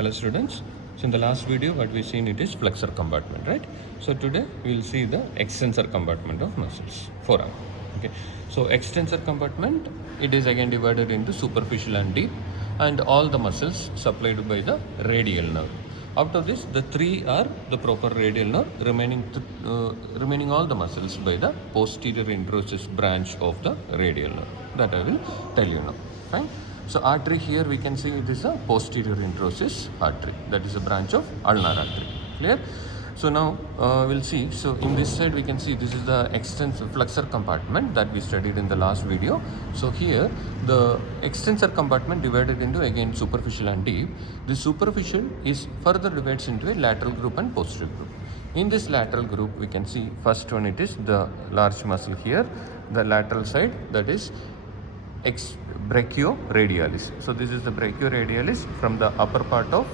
Hello students. So in the last video what we seen it is flexor compartment, right? So today we will see the extensor compartment of muscles, forearm. Okay. So extensor compartment, it is again divided into superficial and deep, and all the muscles supplied by the radial nerve. Out of this, the three are the proper radial nerve, remaining all the muscles by the posterior introsseous branch of the radial nerve. That I will tell you now. Fine. So artery here we can see it is a posterior introsseous artery. That is a branch of ulnar artery. Clear? So now we'll see. So in this side we can see this is the extensor flexor compartment that we studied in the last video. So here the extensor compartment divided into again superficial and deep. The superficial is further divides into a lateral group and posterior group. In this lateral group we can see first one it is the large muscle here, the lateral side, that is brachioradialis. So this is the brachioradialis from the upper part of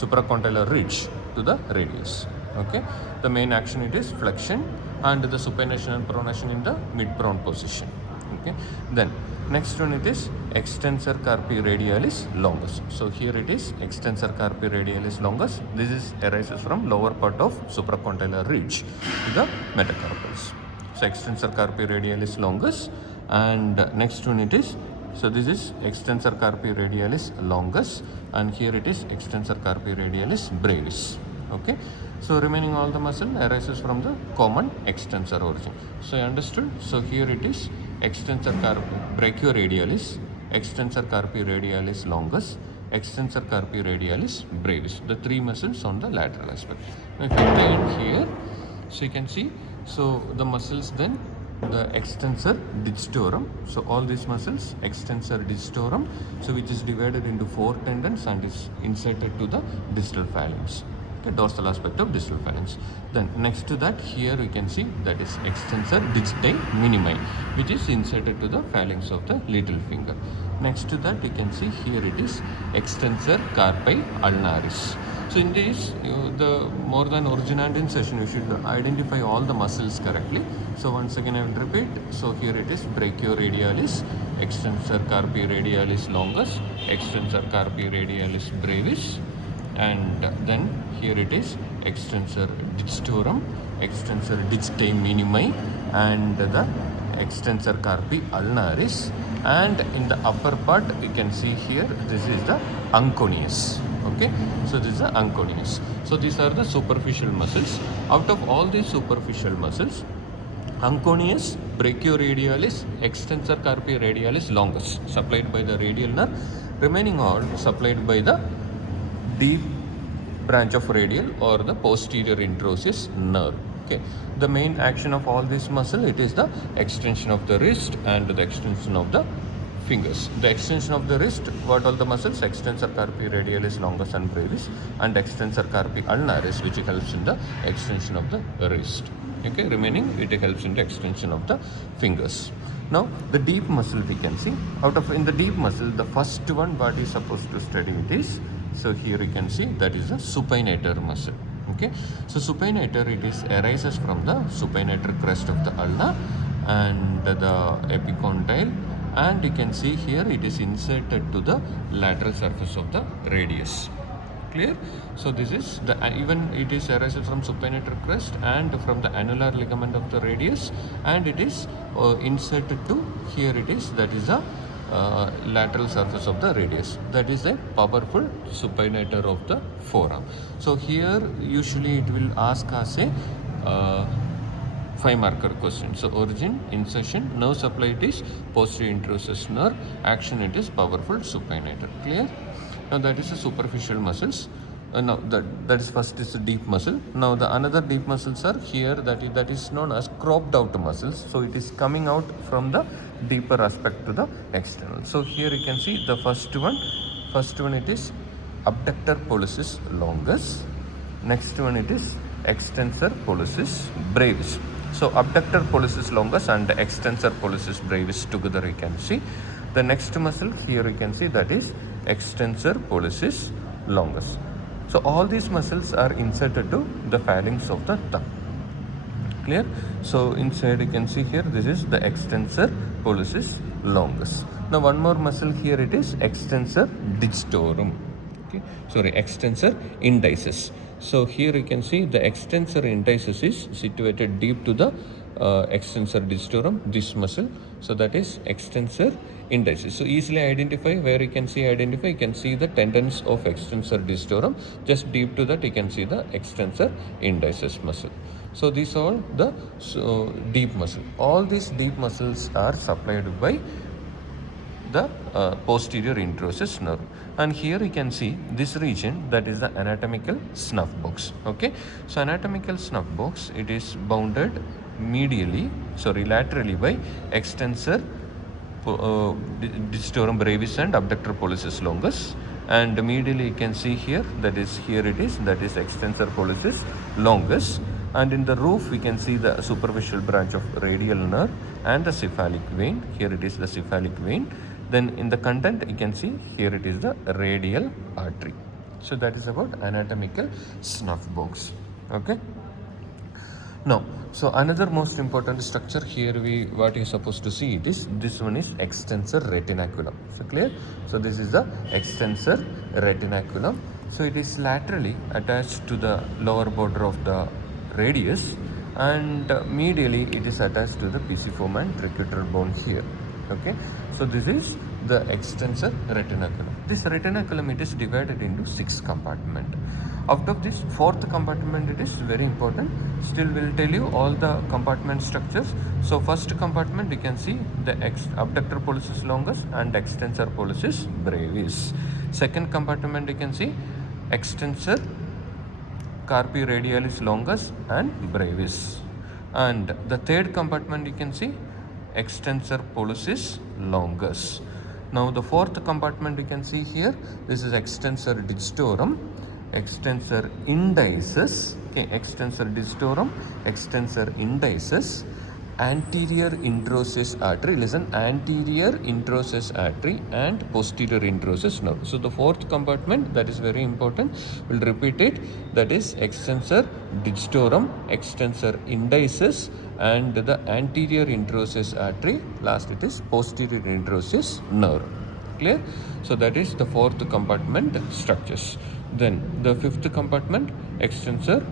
supracondylar ridge to the radius. Okay, the main action it is flexion and the supination and pronation in the mid-prone position. Okay, then next one it is extensor carpi radialis longus. So here it is extensor carpi radialis longus. This is arises from lower part of supracondylar ridge to the metacarpals. So extensor carpi radialis longus. And next one it is, so this is extensor carpi radialis longus, and here it is extensor carpi radialis brevis. Okay, so remaining all the muscle arises from the common extensor origin. So you understood? So here it is extensor carpi brachioradialis, extensor carpi radialis longus, extensor carpi radialis brevis, the three muscles on the lateral aspect. Now if I turn here, so you can see, so the muscles then the extensor digitorum. So all these muscles extensor digitorum, so which is divided into 4 tendons and is inserted to the distal phalanx, the dorsal aspect of distal phalanx. Then next to that here we can see that is extensor digitae minimi, which is inserted to the phalanx of the little finger. Next to that you can see here it is extensor carpi ulnaris. So in this, the more than origin and insertion, you should identify all the muscles correctly. So once again I will repeat. So here it is brachioradialis, extensor carpi radialis longus, extensor carpi radialis brevis, and then here it is extensor digitorum, extensor digitae minimi, and the extensor carpi ulnaris. And in the upper part you can see here this is the anconeus. Okay, so this is the anconeus. So these are the superficial muscles. Out of all these superficial muscles, anconeus, brachioradialis, extensor carpi radialis longus supplied by the radial nerve, remaining all supplied by the deep branch of radial or the posterior introsseous nerve. Okay, the main action of all this muscle, it is the extension of the wrist and the extension of the fingers. The extension of the wrist, what all the muscles? Extensor carpi radialis longus and brevis, and extensor carpi ulnaris, which helps in the extension of the wrist. Okay, remaining it helps in the extension of the fingers. Now the deep muscle we can see, out of in the deep muscle, the first one what is supposed to study it is, so here you can see that is the supinator muscle. Okay, so supinator, it is arises from the supinator crest of the ulna and the epicondyle, and you can see here it is inserted to the lateral surface of the radius. Clear? So this is the even it is arises from supinator crest and from the annular ligament of the radius, and it is inserted to here it is, that is the lateral surface of the radius. That is a powerful supinator of the forearm. So here usually it will ask us a 5-marker question. So origin, insertion, nerve supply it is posterior introsseous nerve, action it is powerful supinator. Clear? Now that is the superficial muscles. Now that is first is the deep muscle. Now the another deep muscles are here, that is known as cropped out muscles. So it is coming out from the deeper aspect to the external. So here you can see the first one it is abductor pollicis longus. Next one it is extensor pollicis brevis. So abductor pollicis longus and extensor pollicis brevis together you can see. The next muscle here you can see that is extensor pollicis longus. So all these muscles are inserted to the phalanx of the thumb. Clear? So inside you can see here this is the extensor pollicis longus. Now one more muscle here, it is extensor digitorum. Okay, sorry, extensor indices. So here you can see the extensor indices is situated deep to the extensor digitorum, this muscle. So that is extensor indices. So easily identify, where you can see identify, you can see the tendons of extensor digitorum. Just deep to that you can see the extensor indices muscle. So these are the deep muscle. All these deep muscles are supplied by the posterior introsus nerve, and here you can see this region, that is the anatomical snuff box. Okay, so anatomical snuff box, it is bounded laterally by extensor digitorum brevis and abductor pollicis longus, and medially you can see here, that is extensor pollicis longus, and in the roof we can see the superficial branch of radial nerve and the cephalic vein. Here it is the cephalic vein. Then in the content you can see here it is the radial artery. So that is about anatomical snuff box. Okay. Now, so another most important structure here, what you are supposed to see, it is this one is extensor retinaculum. So clear? So this is the extensor retinaculum. So it is laterally attached to the lower border of the radius, and medially it is attached to the pisiform and tricutal bone here. Okay, so this is the extensor retinaculum. This retinaculum, it is divided into 6 compartments. Out of this, 4th compartment, it is very important. Still will tell you all the compartment structures. So first compartment you can see the abductor pollicis longus and extensor pollicis brevis. Second compartment you can see extensor carpi radialis longus and brevis. And the third compartment you can see extensor pollicis longus. Now the 4th compartment you can see here, this is extensor digitorum, extensor indices, okay, extensor digitorum, extensor indices, anterior introsus artery, listen, anterior introsus artery and posterior introsus nerve. So the 4th compartment, that is very important, we'll repeat it, that is extensor digitorum, extensor indices and the anterior introsus artery, last it is posterior introsus nerve. Clear? So that is the 4th compartment structures. Then the 5th compartment, extensor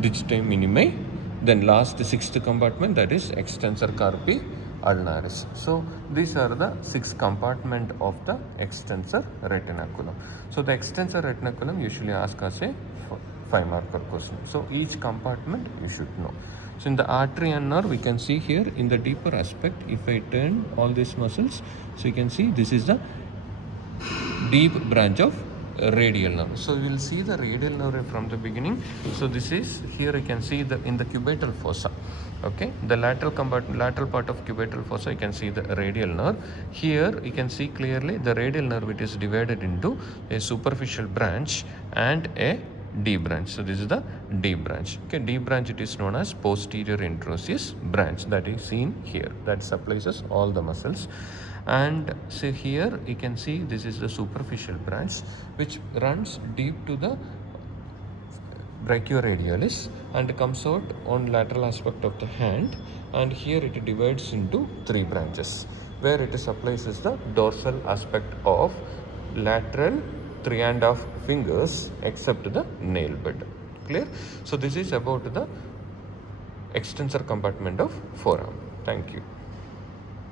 digiti minimi. Then last 6th compartment, that is extensor carpi ulnaris. So these are the 6 compartments of the extensor retinaculum. So the extensor retinaculum usually ask us a 5-marker question. So each compartment you should know. So in the artery and nerve, we can see here in the deeper aspect, if I turn all these muscles, so you can see this is the deep branch of radial nerve. So we will see the radial nerve from the beginning. So this is, here you can see the in the cubital fossa. Okay, the lateral part of cubital fossa, you can see the radial nerve. Here you can see clearly the radial nerve, it is divided into a superficial branch and a D branch. So this is the D branch. Okay, D branch, it is known as posterior introsus branch, that is seen here, that supplies us all the muscles. And so here you can see this is the superficial branch which runs deep to the brachioradialis and comes out on lateral aspect of the hand, and here it divides into 3 branches where it supplies us the dorsal aspect of lateral 3.5 fingers except the nail bed. Clear? So this is about the extensor compartment of forearm. Thank you.